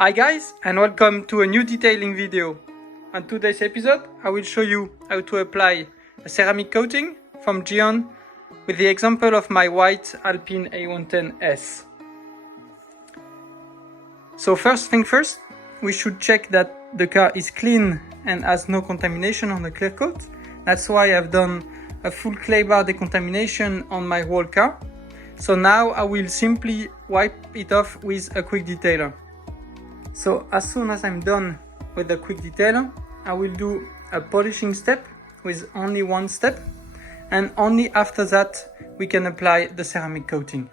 Hi guys, and welcome to a new detailing video. On today's episode, I will show you how to apply a ceramic coating from Gyeon with the example of my white Alpine A110S. So first thing first, we should check that the car is clean and has no contamination on the clear coat. That's why I've done a full clay bar decontamination on my whole car. So now I will simply wipe it off with a quick detailer. So as soon as I'm done with the quick detailer, I will do a polishing step with only one step, and only after that we can apply the ceramic coating.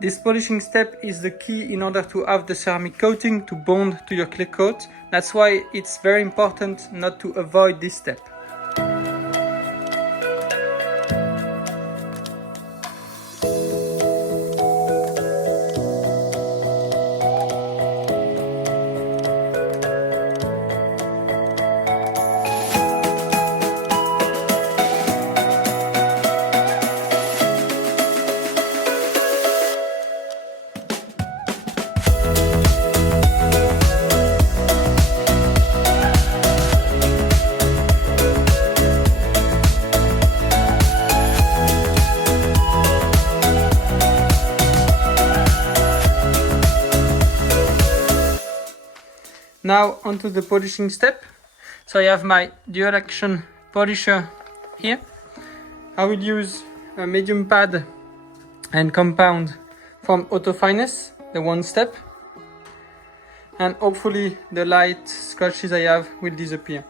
This polishing step is the key in order to have the ceramic coating to bond to your clear coat. That's why it's very important not to avoid this step. Now onto the polishing step. So I have my dual action polisher here. I will use a medium pad and compound from Autofinesse, the OneStep, and hopefully the light scratches I have will disappear.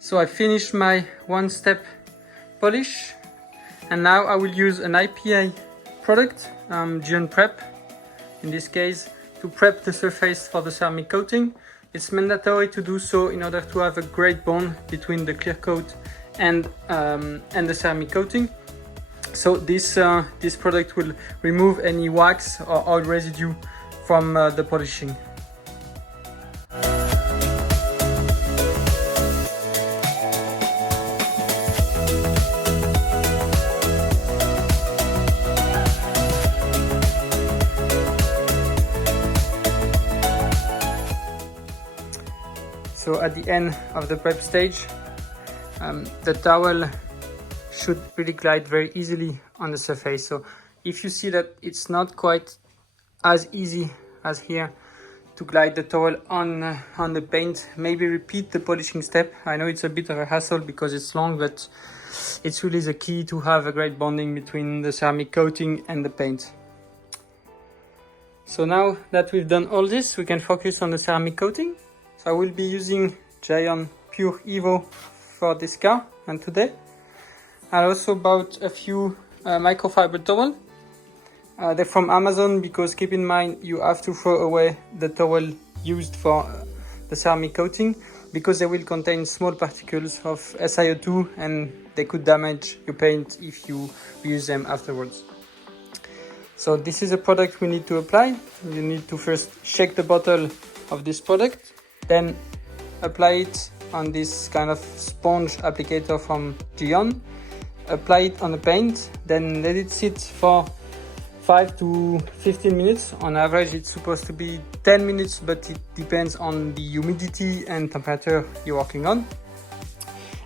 So I finished my one step polish, and now I will use an IPA product, Gyeon Prep in this case, to prep the surface for the ceramic coating. It's mandatory to do so in order to have a great bond between the clear coat and the ceramic coating. So this product will remove any wax or oil residue from the polishing. So at the end of the prep stage, the towel should really glide very easily on the surface. So if you see that it's not quite as easy as here to glide the towel on the paint, maybe repeat the polishing step. I know it's a bit of a hassle because it's long, but it's really the key to have a great bonding between the ceramic coating and the paint. So now that we've done all this, we can focus on the ceramic coating. So I will be using Gyeon Pure EVO for this car, and today I also bought a few microfiber towels. They're from Amazon, because keep in mind you have to throw away the towel used for the ceramic coating, because they will contain small particles of SiO2 and they could damage your paint if you use them afterwards. So this is a product we need to apply. You need to first shake the bottle of this product, then apply it on this kind of sponge applicator from Gyeon, apply it on the paint, then let it sit for 5 to 15 minutes. On average it's supposed to be 10 minutes, but it depends on the humidity and temperature you're working on.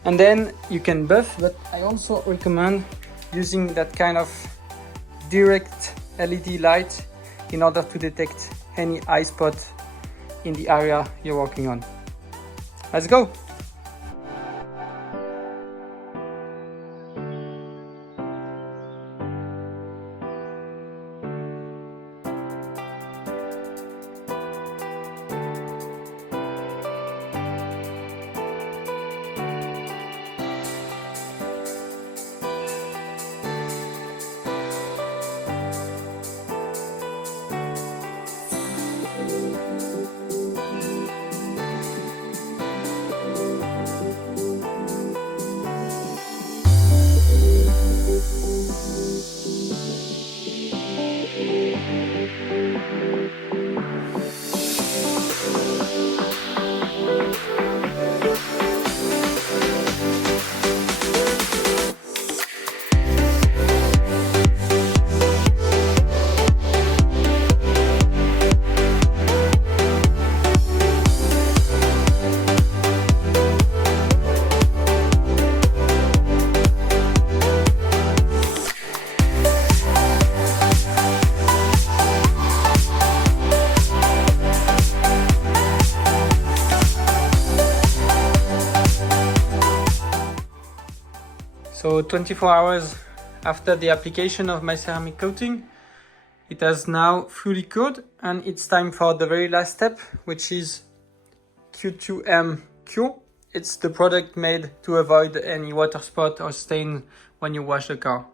And then you can buff, but I also recommend using that kind of direct LED light in order to detect any eye spot in the area you're working on. Let's go! So 24 hours after the application of my ceramic coating, it has now fully cured, and it's time for the very last step, which is Q2M Cure. It's the product made to avoid any water spot or stain when you wash the car.